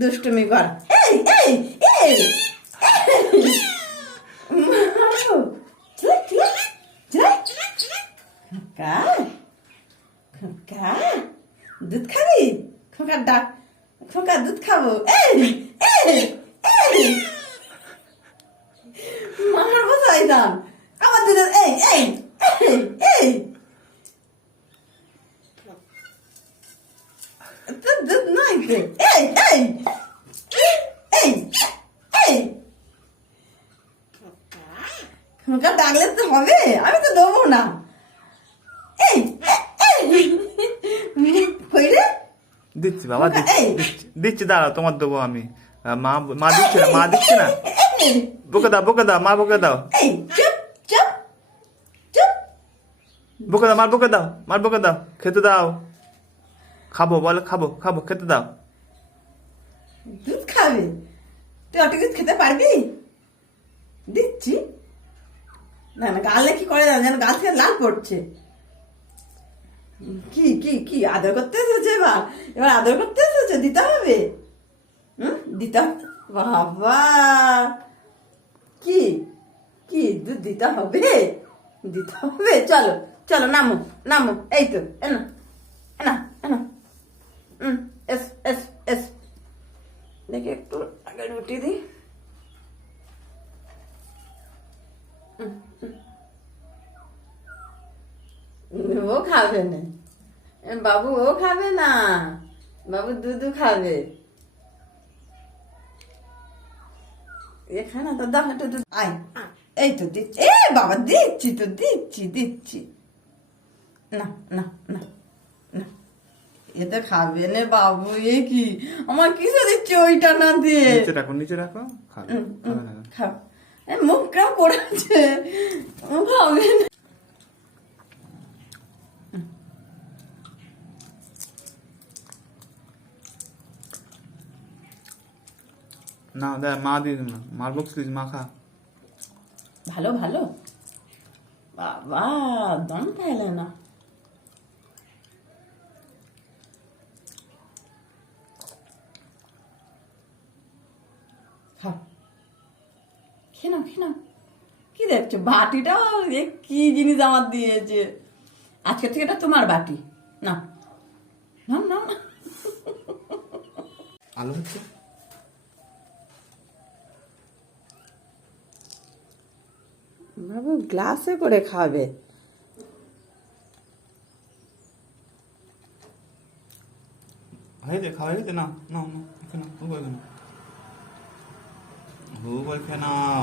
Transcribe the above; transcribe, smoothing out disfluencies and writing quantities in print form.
দুষ্টুমি কর। এই এই এই মারো। চলে চলে চলে। খোকা খোকা দুধ খাবি? খোকার ডাক, খোকা দুধ খাবো। এই এই এই মারবো শয়তান। আমার দুধ এই এই এই এই তোর দুধ নয় তো। এই এই এই এই খোকা ডাকলে তো হবে, আমি তো দেবো না। এই কইরে দিচ্ছি বাবা, দিচ্ছি দিচ্ছি দিচ্ছি, দাঁড়াও তোমার দেবো আমি। মা মা দিচ্ছে না, মা দিচ্ছে না। বকে দাও বকে দাও, মা বকে দাও। এই চুপ চুপ চুপ। বকে দাও, মার বকে দাও, মার বকে দাও। খেতে দাও। খাবো বলে, খাবো খাবো, খেতে দাও। দুধ খাবে? তুই অত দুধ খেতে পারবি? দিচ্ছি। না না, গালে কি করে জানো, যেন গাল থেকে লাল পড়ছে। কি কি কি আদর করতে এসেছে? এবার এবার আদর করতে এসেছে, দিতে হবে। দিতে হবে বাবা। কি কি দুধ দিতে হবে? দিতে হবে। চলো চলো, নামো নামো। এই তো এনো এনা এনা। এস এস এস। দেখি একটু আগে রুটি দিই। ও খাবে না বাবু, ও খাবে না বাবু, দুধু খাবে। এখানে তো দাও একটু দুধ। আয় এই তো দিচ্ছি। এ বাবা দিচ্ছি তো, দিচ্ছি দিচ্ছি। না না না না, এ তো খাবে না বাবু। এ কি আমার কিসে দিচ্ছে ওইটা না দিয়ে? নিচে রাখো, নিচে রাখো। খাবে খাবে না। খাও। মুখ কেমন করেছে, খাবে না। না দেখ, মা দিয়ে দিন না, মার বকছিস, মা খা। ভালো ভালো বাবা, দম ফেলে না। খাও, খেয়ে নাও খেয়ে নাও। কি দেখছো বাটিটা? এ কি জিনিস আমার দিয়েছে। আজকে থেকে এটা তোমার বাটি। না না না না। আলু হচ্ছে বাবু গ্লাসে করে খাবে। হয়েছে, খাওয়া হয়ে গেছে। না না না, খেয়ে নাও, ও করে খেয়ে নাও, ও করে খেয়ে নাও।